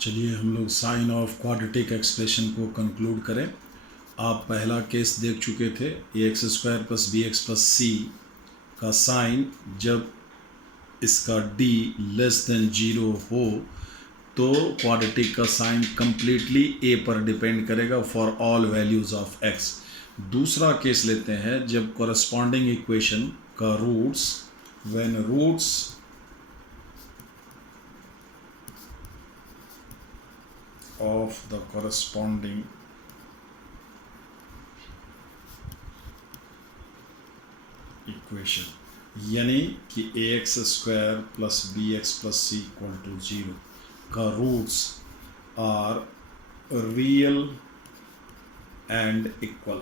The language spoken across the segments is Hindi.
चलिए हम लोग साइन ऑफ क्वाड्रेटिक एक्सप्रेशन को कंक्लूड करें। आप पहला केस देख चुके थे, a x square plus b x plus c का साइन जब इसका डी लेस देन जीरो हो तो क्वाड्रेटिक का साइन कंप्लीटली ए पर डिपेंड करेगा for all values of x. दूसरा केस लेते हैं जब कॉरस्पॉन्डिंग इक्वेशन का roots when roots of the corresponding equation यानी कि a x square plus b x plus c equal to zero का roots are real and equal.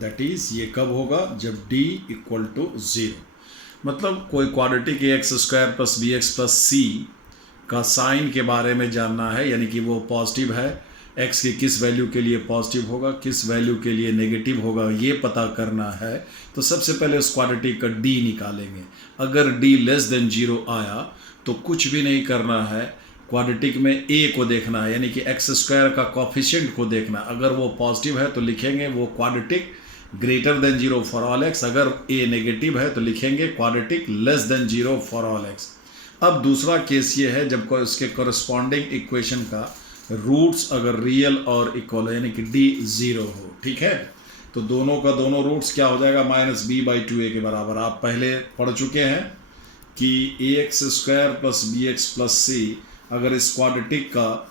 That is ये कब होगा जब d इक्वल टू ज़ीरो। मतलब कोई quadratic a x square plus b x plus c का साइन के बारे में जानना है, यानी कि वो पॉजिटिव है, x की किस वैल्यू के लिए पॉजिटिव होगा, किस वैल्यू के लिए नेगेटिव होगा, ये पता करना है तो सबसे पहले उस क्वाड्रेटिक का d निकालेंगे। अगर d लेस देन जीरो आया तो कुछ भी नहीं करना है, क्वाड्रेटिक में a को देखना है, यानी कि एक्स स्क्वायर का कॉफिशिएंट को देखना। अगर वो पॉजिटिव है तो लिखेंगे वो quadratic greater than zero for all x। अगर a नेगेटिव है तो लिखेंगे quadratic less than zero for all x। अब दूसरा केस ये है जब उसके कॉरस्पॉन्डिंग इक्वेशन का रूट्स अगर रियल और इक्वल हो, यानी कि डी ज़ीरो हो। ठीक है, तो दोनों का दोनों रूट्स क्या हो जाएगा, minus b by two a के बराबर। आप पहले पढ़ चुके हैं कि a x square plus b x plus c अगर इस क्वाड्रेटिक का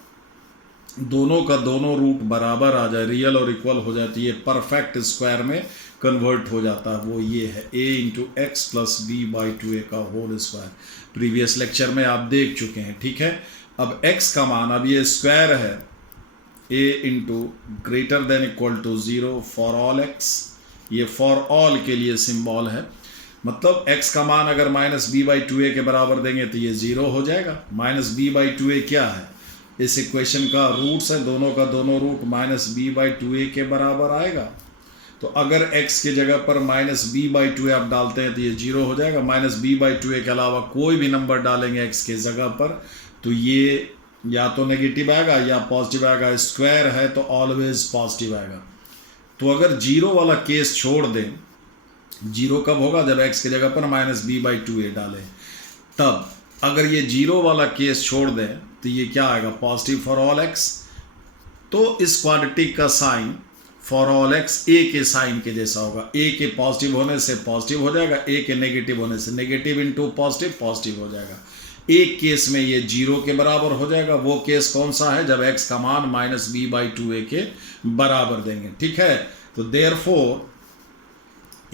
दोनों रूट बराबर आ जाए, रियल और इक्वल हो जाती है, परफेक्ट स्क्वायर में कन्वर्ट हो जाता है। वो ये है a into x plus b by two a का होल स्क्वायर। प्रीवियस लेक्चर में आप देख चुके हैं। ठीक है, अब x का मान, अब ये स्क्वायर है, a into greater than equal to zero for all x। ये फॉर ऑल के लिए सिंबल है, मतलब x का मान अगर minus b by two a के बराबर देंगे तो ये ज़ीरो हो जाएगा। Minus b by two a क्या है, इस इक्वेशन का रूट्स है, दोनों का दोनों root minus b by two a के बराबर आएगा। तो अगर x के जगह पर minus b by two a आप डालते हैं तो ये जीरो हो जाएगा। Minus b by two a के अलावा कोई भी नंबर डालेंगे x के जगह पर तो ये या तो नेगेटिव आएगा या पॉजिटिव आएगा। स्क्वायर है तो ऑलवेज पॉजिटिव आएगा। तो अगर जीरो वाला केस छोड़ दें, जीरो कब होगा जब x की जगह पर माइनस बी बाई टू ए डालें, तब अगर ये जीरो वाला केस छोड़ दें तो ये क्या आएगा, पॉजिटिव फॉर ऑल x। तो इस क्वाड्रेटिक का साइन फॉर ऑल एक्स ए के साइन के जैसा होगा। ए के पॉजिटिव होने से पॉजिटिव हो जाएगा, ए के नेगेटिव होने से नेगेटिव इंटू पॉजिटिव पॉजिटिव हो जाएगा। एक केस में ये जीरो के बराबर हो जाएगा। वो केस कौन सा है, जब एक्स का मान minus b by two a के बराबर देंगे। ठीक है, तो therefore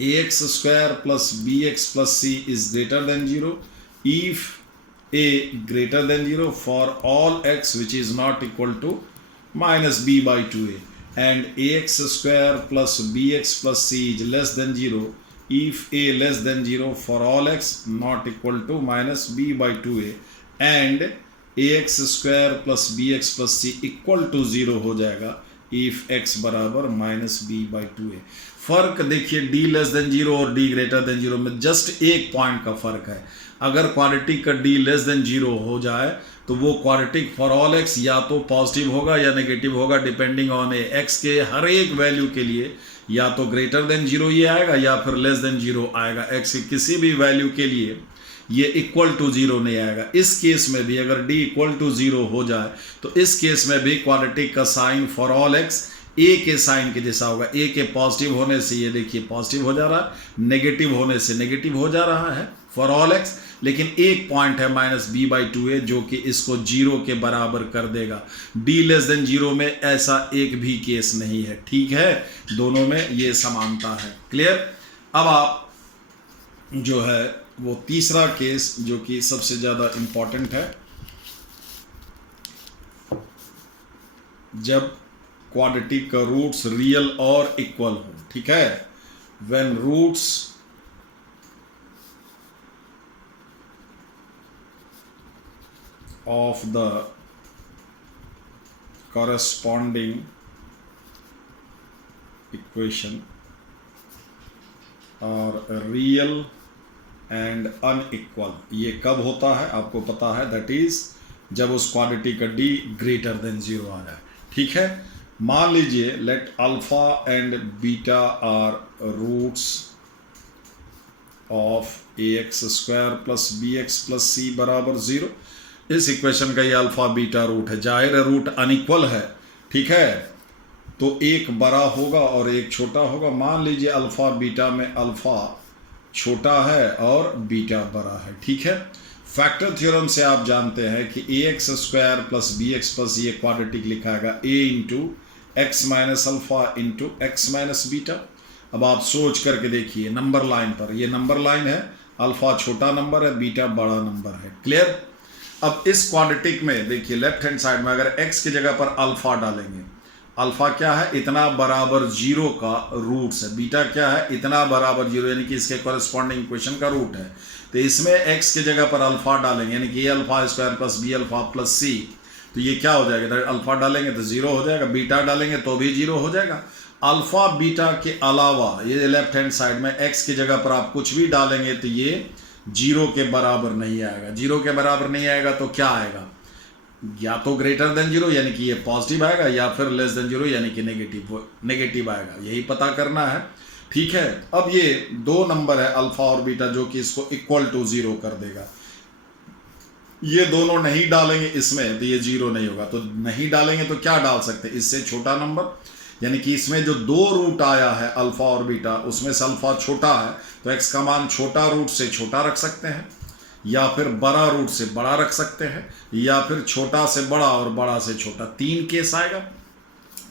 a x square plus b x plus c is greater than zero if a greater than zero for all x which is not equal to minus b by two a, and ax square plus bx plus c is less than 0 if a less than 0 for all x not equal to minus b by 2a, and ax square plus bx plus c equal to 0 हो जाएगा if x बराबर माइनस b by 2a। फ़र्क देखिए, d लेस देन जीरो और d ग्रेटर देन जीरो में जस्ट एक पॉइंट का फ़र्क है। अगर क्वाड्रेटिक का d लेस देन जीरो हो जाए तो वो क्वाड्रेटिक फॉर ऑल एक्स या तो पॉजिटिव होगा या नेगेटिव होगा, डिपेंडिंग ऑन ए। एक्स के हर एक वैल्यू के लिए या तो ग्रेटर देन जीरो ये आएगा या फिर लेस देन जीरो आएगा। एक्स की किसी भी वैल्यू के लिए ये इक्वल टू जीरो नहीं आएगा। इस केस में भी अगर डी इक्वल टू जीरो हो जाए तो इस केस में भी क्वाड्रेटिक का साइन फॉर ऑल एक्स ए के साइन के जैसा होगा। ए के पॉजिटिव होने से ये देखिए पॉजिटिव हो जा रहा है, नेगेटिव होने से नेगेटिव हो जा रहा है फॉर ऑल एक्स। लेकिन एक पॉइंट है माइनस बी बाई टू ए जो कि इसको जीरो के बराबर कर देगा। डी लेस देन जीरो में ऐसा एक भी केस नहीं है। ठीक है, दोनों में ये समानता है। क्लियर। अब आप जो है वो तीसरा केस जो कि सबसे ज़्यादा इम्पॉर्टेंट है, जब क्वाड्रेटिक का रूट्स रियल और इक्वल हो। ठीक है, when roots of the corresponding equation are real and unequal। ये कब होता है आपको पता है, that is जब उस क्वांटिटी का डी ग्रेटर देन 0 आ जाए। ठीक है, मान लीजिए let alpha and beta are roots of a x square plus b x plus c बराबर 0। इस इक्वेशन का ये अल्फा बीटा रूट है, जाहिर है रूट अनइक्वल है। ठीक है, तो एक बड़ा होगा और एक छोटा होगा। मान लीजिए अल्फा बीटा में अल्फा छोटा है और बीटा बड़ा है। ठीक है, फैक्टर थ्योरम से आप जानते हैं कि a x square plus b x plus ये क्वाड्रेटिक लिखाएगा a into x minus alpha into x minus beta. अब आप सोच करके देखिए नंबर लाइन पर, ये नंबर लाइन है, अल्फा छोटा नंबर है, बीटा बड़ा नंबर है। क्लियर? अब इस क्वाड्रेटिक में देखिए लेफ्ट हैंड साइड में अगर एक्स की जगह पर अल्फा डालेंगे, अल्फा क्या है, इतना बराबर 0 का रूट्स है। बीटा क्या है, इतना बराबर 0, यानी कि इसके कॉरेस्पॉन्डिंग इक्वेशन का रूट है। तो इसमें एक्स की जगह पर अल्फा डालेंगे, यानी कि a alpha square plus b alpha plus c, तो ये क्या हो जाएगा, अल्फा डालेंगे तो 0 हो जाएगा, बीटा डालेंगे तो भी 0 हो जाएगा। अल्फा बीटा के अलावा ये लेफ्ट हैंड साइड में एक्स की जगह पर आप कुछ भी डालेंगे तो ये 0 के बराबर नहीं आएगा। 0 के बराबर नहीं आएगा तो क्या आएगा, या तो ग्रेटर देन 0 यानी कि ये पॉजिटिव आएगा, या फिर लेस देन 0 यानी कि नेगेटिव आएगा। यही पता करना है। ठीक है, अब ये दो नंबर है अल्फा और बीटा जो कि इसको इक्वल टू 0 कर देगा। ये दोनों नहीं डालेंगे इसमें तो ये 0 नहीं होगा, तो नहीं डालेंगे तो क्या डाल सकते हैं, इससे छोटा नंबर, यानी कि इसमें जो दो रूट आया है अल्फा और बीटा, उसमें से अल्फा छोटा है तो एक्स का मान छोटा रूट से छोटा रख सकते हैं, या फिर बड़ा रूट से बड़ा रख सकते हैं, या फिर छोटा से बड़ा और बड़ा से छोटा। 3 केस आएगा।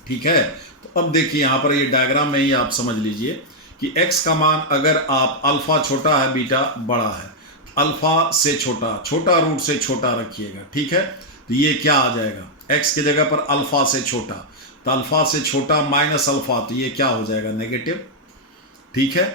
ठीक है, तो अब देखिए यहाँ पर ये डायग्राम में ही आप समझ लीजिए कि x का मान अगर आप अल्फा छोटा है बीटा बड़ा है, अल्फा से छोटा रूट से छोटा रखिएगा। ठीक है, तो ये क्या आ जाएगा, x की जगह पर अल्फा से छोटा, तो अल्फा से छोटा माइनस अल्फा, तो ये क्या हो जाएगा, नेगेटिव। ठीक है,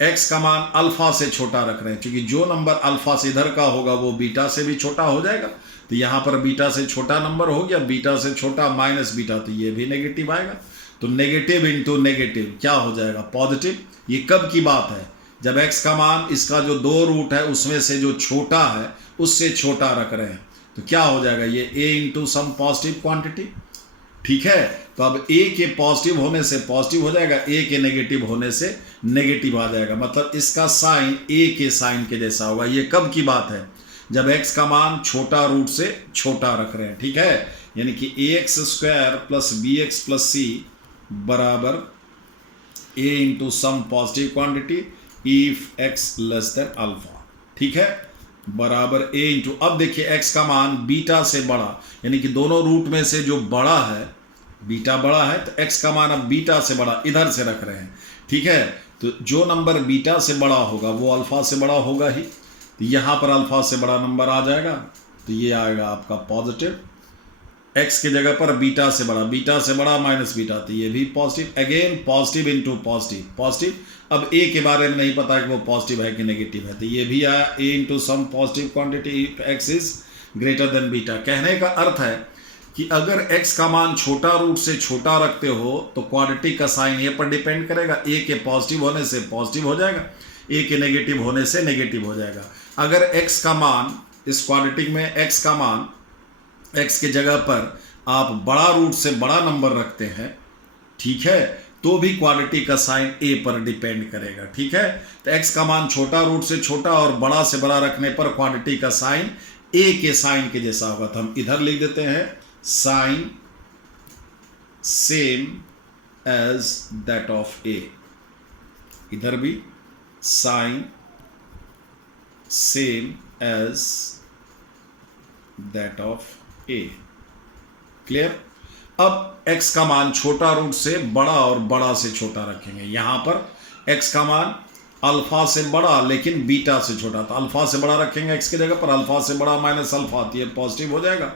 x का मान अल्फा से छोटा रख रहे हैं क्योंकि जो नंबर अल्फा से इधर का होगा वो बीटा से भी छोटा हो जाएगा, तो यहाँ पर बीटा से छोटा नंबर हो गया, बीटा से छोटा माइनस बीटा, तो ये भी नेगेटिव आएगा। तो नेगेटिव इंटू नेगेटिव क्या हो जाएगा, पॉजिटिव। ये कब की बात है, जब x का मान इसका जो दो रूट है उसमें से जो छोटा है उससे छोटा रख रहे हैं, तो क्या हो जाएगा, ये a into some positive quantity. ठीक है, तो अब a के पॉजिटिव होने से पॉजिटिव हो जाएगा, a के नेगेटिव होने से नेगेटिव आ जाएगा, मतलब इसका साइन a के साइन के जैसा होगा। ये कब की बात है, जब x का मान छोटा रूट से छोटा रख रहे हैं। ठीक है, यानी कि ax square plus b x plus c बराबर a into some positive quantity if x less than alpha. ठीक है, बराबर a इंटू, अब देखिए x का मान बीटा से बड़ा, यानी कि दोनों रूट में से जो बड़ा है, बीटा बड़ा है, तो x का मान अब बीटा से बड़ा इधर से रख रहे हैं। ठीक है, तो जो नंबर बीटा से बड़ा होगा वो अल्फा से बड़ा होगा ही, तो यहाँ पर अल्फा से बड़ा नंबर आ जाएगा, तो ये आएगा आपका पॉजिटिव। x की जगह पर बीटा से बड़ा माइनस बीटा, तो ये भी positive. Again positive into positive. अब a के बारे में नहीं पता कि वो पॉजिटिव है कि नेगेटिव है, तो ये भी आया a into some positive quantity if x is greater than beta. कहने का अर्थ है कि अगर x का मान छोटा रूट से छोटा रखते हो तो क्वाड्रेटिक का साइन ये पर डिपेंड करेगा, a के पॉजिटिव होने से पॉजिटिव हो जाएगा, a के नेगेटिव होने से नेगेटिव हो जाएगा। अगर x का मान, इस क्वाड्रेटिक में x का मान, x की जगह पर आप बड़ा रूट से बड़ा नंबर रखते हैं, ठीक है, तो भी क्वाड्रेटिक का साइन a पर डिपेंड करेगा। ठीक है, तो x का मान छोटा रूट से छोटा और बड़ा से बड़ा रखने पर क्वाड्रेटिक का साइन a के साइन के जैसा होगा, तो हम इधर लिख देते हैं sign same as that of a। इधर भी sign same as that of a। Clear? अब x का मान छोटा रूट से बड़ा और बड़ा से छोटा रखेंगे। यहां पर x का मान अल्फा से बड़ा लेकिन बीटा से छोटा, तो अल्फा से बड़ा रखेंगे x की जगह पर, अल्फा से बड़ा माइनस अल्फा, तो ये पॉजिटिव हो जाएगा।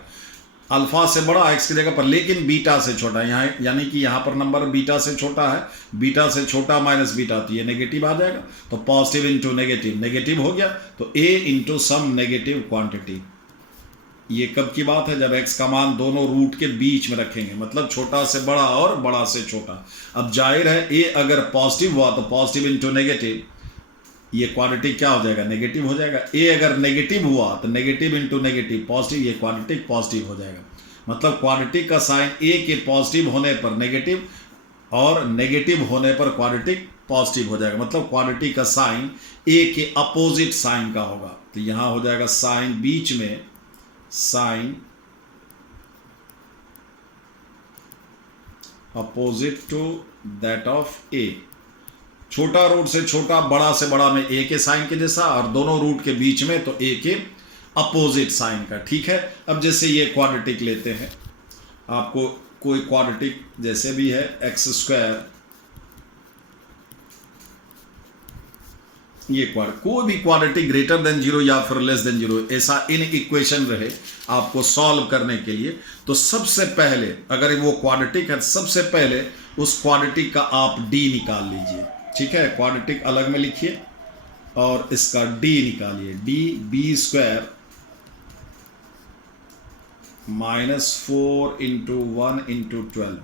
अल्फा से बड़ा x की जगह पर लेकिन बीटा से छोटा, यहाँ यानी कि यहाँ पर नंबर बीटा से छोटा है, बीटा से छोटा माइनस बीटा, तो ये नेगेटिव आ जाएगा। तो पॉजिटिव इंटू नेगेटिव हो गया, तो a into some negative quantity. ये कब की बात है, जब x का मान दोनों रूट के बीच में रखेंगे, मतलब छोटा से बड़ा और बड़ा से छोटा। अब जाहिर है a अगर पॉजिटिव हुआ तो पॉजिटिव इंटू नेगेटिव, ये क्वाड्रेटिक क्या हो जाएगा, नेगेटिव हो जाएगा। ए अगर नेगेटिव हुआ तो नेगेटिव इंटू नेगेटिव पॉजिटिव, ये क्वाड्रेटिक पॉजिटिव हो जाएगा। मतलब क्वाड्रेटिक का साइन ए के पॉजिटिव होने पर नेगेटिव और नेगेटिव होने पर क्वाड्रेटिक पॉजिटिव हो जाएगा। मतलब क्वाड्रेटिक का साइन ए के अपोजिट साइन का होगा। तो यहां हो जाएगा साइन बीच में, sign opposite to that of a. छोटा रूट से छोटा, बड़ा से बड़ा में ए के साइन के जैसा, और दोनों रूट के बीच में तो ए के अपोजिट साइन का। ठीक है, अब जैसे ये क्वाड्रेटिक लेते हैं, आपको कोई क्वाड्रेटिक जैसे भी है एक्स स्क्वायर, ये कोई भी क्वाड्रेटिक ग्रेटर देन जीरो या फिर लेस देन जीरो, ऐसा इन इक्वेशन रहे आपको सॉल्व करने के लिए, तो सबसे पहले अगर वो क्वाड्रेटिक है, सबसे पहले उस क्वाड्रेटिक का आप डी निकाल लीजिए। ठीक है, क्वाड्रेटिक अलग में लिखिए और इसका डी निकालिए। D b square -4 into 1 into 12,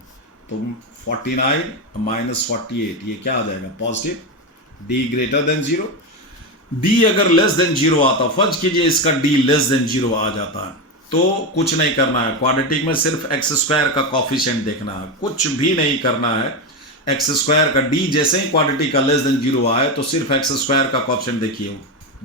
तो 49 -48, ये क्या आ जाएगा, positive. D greater than zero, d अगर लेस देन जीरो आता, फर्ज कीजिए इसका डी लेस देन जीरो आ जाता है, तो कुछ नहीं करना है। क्वाड्रेटिक में सिर्फ एक्स स्क्वायर का कॉफिशिएंट देखना है, कुछ भी नहीं करना है। एक्स स्क्वायर का डी जैसे ही क्वाड्रेटिक का लेस देन जीरो आए तो सिर्फ एक्स स्क्वायर का कॉफिशिएंट देखिए,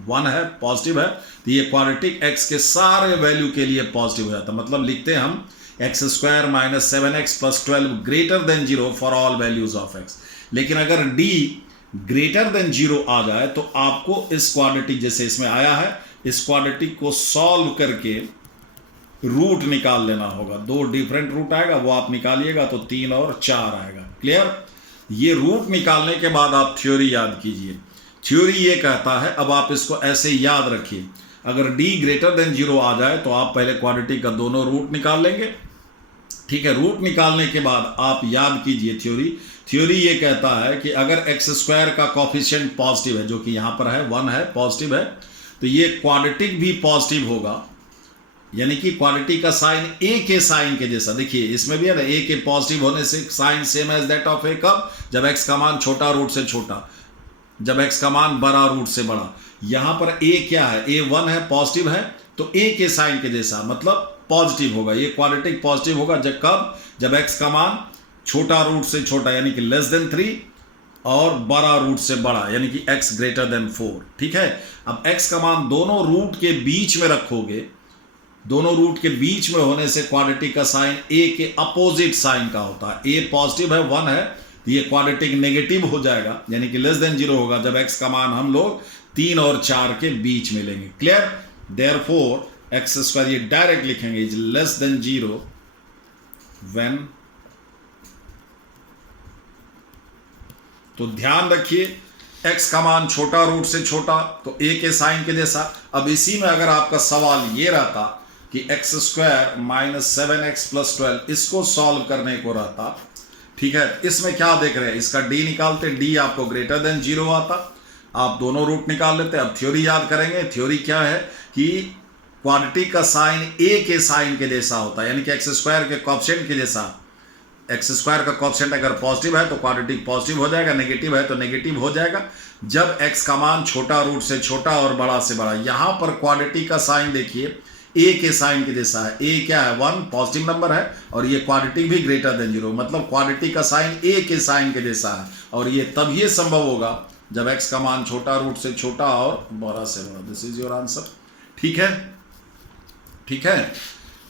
1 है, पॉजिटिव है, तो ये क्वाड्रेटिक एक्स के सारे वैल्यू के लिए पॉजिटिव हो जाता है। मतलब लिखते हैं हम x square -7x + 12 greater than zero for all values of x. लेकिन अगर डी ग्रेटर देन जीरो आ जाए तो आपको इस क्वाड्रेटिक जैसे इसमें आया है, इस क्वाड्रेटिक को सॉल्व करके रूट निकाल लेना होगा। 2 डिफरेंट रूट आएगा, वो आप निकालिएगा तो 3 और 4 आएगा। क्लियर? ये रूट निकालने के बाद आप थ्योरी याद कीजिए। थ्योरी ये कहता है, अब आप इसको ऐसे याद रखिए, अगर डी ग्रेटर देन जीरो आ जाए तो आप पहले क्वाड्रेटिक का दोनों रूट निकाल लेंगे। ठीक है, रूट निकालने के बाद आप याद कीजिए थ्योरी ये कहता है कि अगर एक्स स्क्वायर का कॉफिशिएंट पॉजिटिव है, जो कि यहां पर है 1 है, पॉजिटिव है, तो ये क्वाड्रेटिक भी पॉजिटिव होगा। यानी कि क्वाड्रेटिक का साइन ए के साइन के जैसा, देखिए इसमें भी है ना, ए के पॉजिटिव होने से sign same as that of a, कब, जब एक्स का मान छोटा रूट से छोटा, जब एक्स का मान बड़ा रूट से बड़ा। यहां पर ए क्या है, ए 1 है, पॉजिटिव है, तो ए के साइन के जैसा, मतलब पॉजिटिव होगा। ये क्वाड्रेटिक पॉजिटिव होगा जब कब, जब एक्स का मान छोटा रूट से छोटा यानी कि लेस देन 3 और बड़ा रूट से बड़ा यानी कि x ग्रेटर देन 4। ठीक है, अब x का मान दोनों रूट के बीच में रखोगे, दोनों रूट के बीच में होने से क्वाड्रेटिक का साइन a के अपोजिट साइन का होता है। a पॉजिटिव है, 1 है, तो ये क्वाड्रेटिक नेगेटिव हो जाएगा यानी कि लेस देन जीरो होगा जब x का मान हम लोग 3 और 4 के बीच में लेंगे। क्लियर? देयरफॉर एक्स स्क्वायर ये डायरेक्ट लिखेंगे is less than zero when, तो ध्यान रखिए x का मान छोटा रूट से छोटा तो a के साइन के जैसा। अब इसी में अगर आपका सवाल ये रहता कि x स्क्वायर -7x + 12 इसको सॉल्व करने को रहता, ठीक है, इसमें क्या देख रहे हैं, इसका d निकालते, d आपको ग्रेटर देन जीरो आता, आप दोनों रूट निकाल लेते। अब थ्योरी याद करेंगे, थ्योरी क्या है कि क्वाड्रेटिक का साइन a के साइन के जैसा होता है यानी कि एक्स स्क्वायर के कोएफिशिएंट के जैसा। एक्स स्क्वायर का कोएफिशिएंट अगर पॉजिटिव है तो क्वाड्रेटिक पॉजिटिव हो जाएगा, नेगेटिव है तो नेगेटिव हो जाएगा जब x का मान छोटा रूट से छोटा और बड़ा से बड़ा। यहां पर क्वाड्रेटिक का साइन देखिए a के साइन के जैसा है, a क्या है, 1 पॉजिटिव नंबर है, और ये क्वाड्रेटिक भी ग्रेटर देन जीरो, मतलब क्वाड्रेटिक का साइन a के साइन के जैसा है, और ये तभी संभव होगा जब x का मान छोटा रूट से छोटा और बड़ा से बड़ा। This is your answer. ठीक है, ठीक है।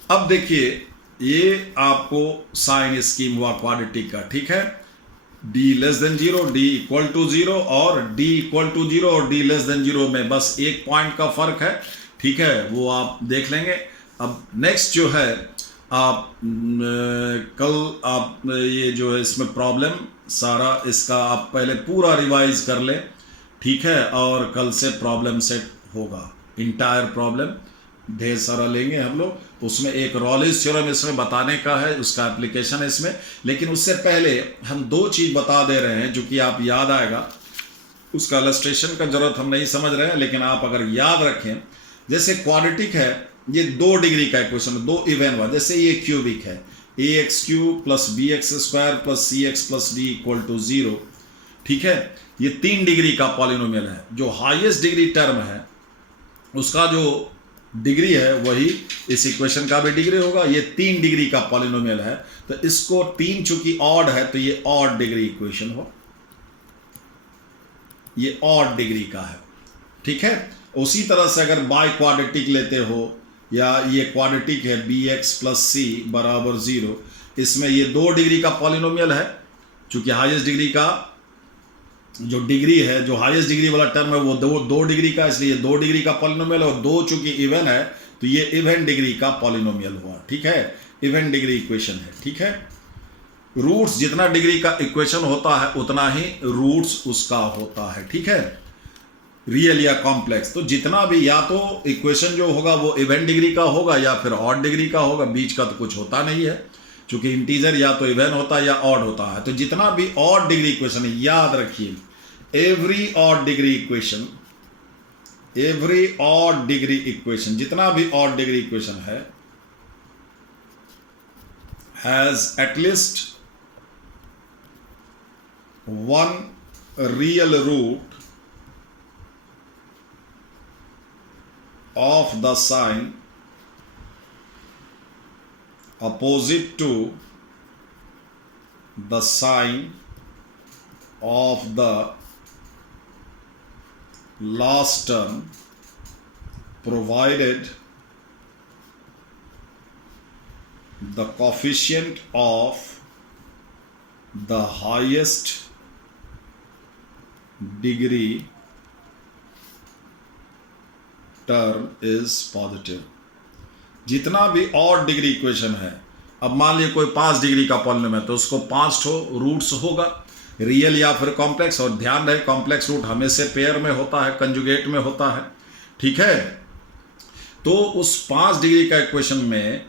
अब देखिए ये आपको साइन स्कीम हुआ क्वाड्रेटिक का। ठीक है, d less than zero, d equal to zero, और d इक्वल टू जीरो और d लेस देन जीरो में बस एक पॉइंट का फर्क है। ठीक है, वो आप देख लेंगे। अब नेक्स्ट जो है आप कल आप ये जो है इसमें प्रॉब्लम सारा इसका आप पहले पूरा रिवाइज कर ले। ठीक है, और कल से प्रॉब्लम सेट होगा, इंटायर प्रॉब्लम ढेर सारा लेंगे हम लोग। उसमें एक रॉलिस थ्योरम इसमें बताने का है, उसका एप्लीकेशन है इसमें। लेकिन उससे पहले हम 2 चीज़ बता दे रहे हैं जो कि आप याद आएगा, उसका इलस्ट्रेशन का जरूरत हम नहीं समझ रहे हैं, लेकिन आप अगर याद रखें, जैसे क्वाड्रेटिक है ये 2 डिग्री का इक्वेशन, 2 इवन हुआ, जैसे ये क्यूबिक है ax³ + bx² + cx + d = 0, ठीक है, ये 3 डिग्री का पॉलिनोमियल है। जो हाईएस्ट डिग्री टर्म है उसका जो डिग्री है वही इस इक्वेशन का भी डिग्री होगा। ये 3 डिग्री का पॉलिनोमियल है, तो इसको 3 चूंकि ऑड है तो ये ऑड डिग्री इक्वेशन हो, ये ऑड डिग्री का है। ठीक है, उसी तरह से अगर बाय क्वाड्रेटिक लेते हो या ये क्वाड्रेटिक है bx प्लस सी बराबर 0, इसमें ये 2 डिग्री का पॉलिनोमियल है। चूंकि हाईएस्ट डिग्री का जो डिग्री है, जो हाईएस्ट डिग्री वाला टर्म है वो दो डिग्री का, इसलिए 2 डिग्री का पॉलिनोमियल है, और 2 चूंकि इवन है तो ये इवन डिग्री का पॉलिनोमियल हुआ। ठीक है, इवन डिग्री इक्वेशन है। ठीक है, रूट्स जितना डिग्री का इक्वेशन होता है उतना ही रूट्स उसका होता है। ठीक है, रियल या कॉम्प्लेक्स, तो जितना भी या तो इक्वेशन जो होगा वो इवन डिग्री का होगा या फिर ऑड डिग्री का होगा, बीच का तो कुछ होता नहीं है, क्योंकि इंटीजर या तो इवन होता है या ऑड होता है। तो जितना भी ऑड डिग्री इक्वेशन है, याद रखिए every odd degree equation, every odd degree equation, जितना भी ऑड डिग्री इक्वेशन है has at least one real root of the sign opposite to the sign of the last term, provided the coefficient of the highest degree term is positive. जितना भी ऑड डिग्री इक्वेशन है, अब मान लिया कोई 5 डिग्री का पॉलिनोमियल है तो उसको 5 रूट्स होगा, रियल या फिर कॉम्प्लेक्स, और ध्यान रहे कॉम्प्लेक्स रूट हमेशा पेयर में होता है, कंजुगेट में होता है। ठीक है, तो उस 5 डिग्री का इक्वेशन में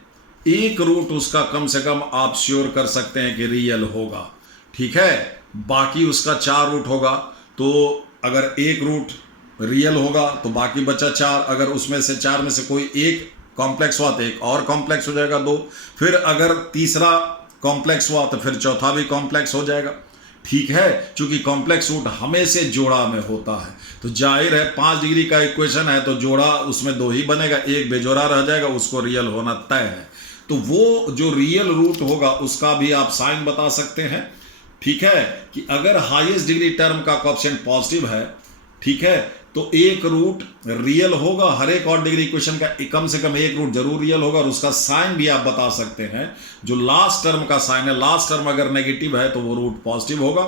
एक रूट उसका कम से कम आप श्योर कर सकते हैं कि रियल होगा। ठीक है, बाकी उसका 4 रूट होगा, तो अगर एक रूट रियल होगा तो बाकी बचा 4, अगर उसमें से 4 में से कोई एक कॉम्प्लेक्स हुआ तो एक और कॉम्प्लेक्स हो जाएगा 2, फिर अगर तीसरा कॉम्प्लेक्स हुआ तो फिर चौथा भी कॉम्प्लेक्स हो जाएगा। ठीक है, क्योंकि कॉम्प्लेक्स रूट हमेशा जोड़ा में होता है, तो जाहिर है 5 डिग्री का इक्वेशन है तो जोड़ा उसमें 2 ही बनेगा, एक बेजोड़ा रह जाएगा, उसको रियल होना तय है। तो वो जो रियल रूट होगा उसका भी आप साइन बता सकते हैं। ठीक है, कि अगर हाईएस्ट डिग्री टर्म का कोएफिशिएंट पॉजिटिव है, ठीक है, तो एक रूट रियल होगा, हर एक ऑड डिग्री इक्वेशन का कम से कम एक रूट जरूर रियल होगा, और उसका साइन भी आप बता सकते हैं। जो लास्ट टर्म का साइन है, लास्ट टर्म अगर नेगेटिव है तो वो रूट पॉजिटिव होगा,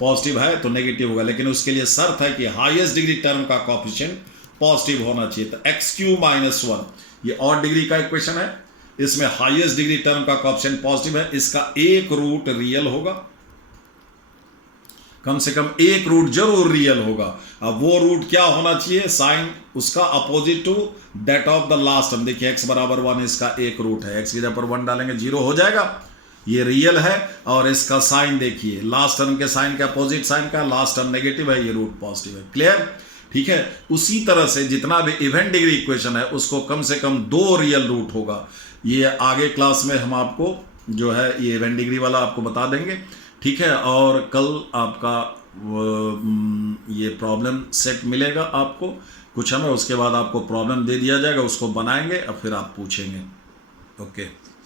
पॉजिटिव है तो नेगेटिव होगा, लेकिन उसके लिए शर्त है कि हाईएस्ट डिग्री टर्म का कोएफिशिएंट पॉजिटिव होना चाहिए। तो x³ - 1 ये ऑड डिग्री का इक्वेशन है, इसमें हाईएस्ट डिग्री टर्म का कोएफिशिएंट पॉजिटिव है, इसका एक रूट रियल होगा, कम से कम एक रूट जरूर रियल होगा। अब वो रूट क्या होना चाहिए, साइन उसका opposite to that of the last term. देखिए x बराबर 1, इसका एक रूट है, x की जगह पर 1 डालेंगे 0 हो जाएगा, ये रियल है, और इसका साइन देखिए लास्ट टर्म के साइन के अपोजिट साइन का, लास्ट टर्म नेगेटिव है, ये रूट पॉजिटिव है। क्लियर? ठीक है, उसी तरह से जितना भी इवन डिग्री इक्वेशन है उसको कम से कम 2 रियल रूट होगा। ये आगे क्लास में हम आपको जो है ये इवन डिग्री वाला आपको बता देंगे। ठीक है, और कल आपका ये प्रॉब्लम सेट मिलेगा आपको कुछ हमें, उसके बाद आपको प्रॉब्लम दे दिया जाएगा, उसको बनाएंगे और फिर आप पूछेंगे। ओके।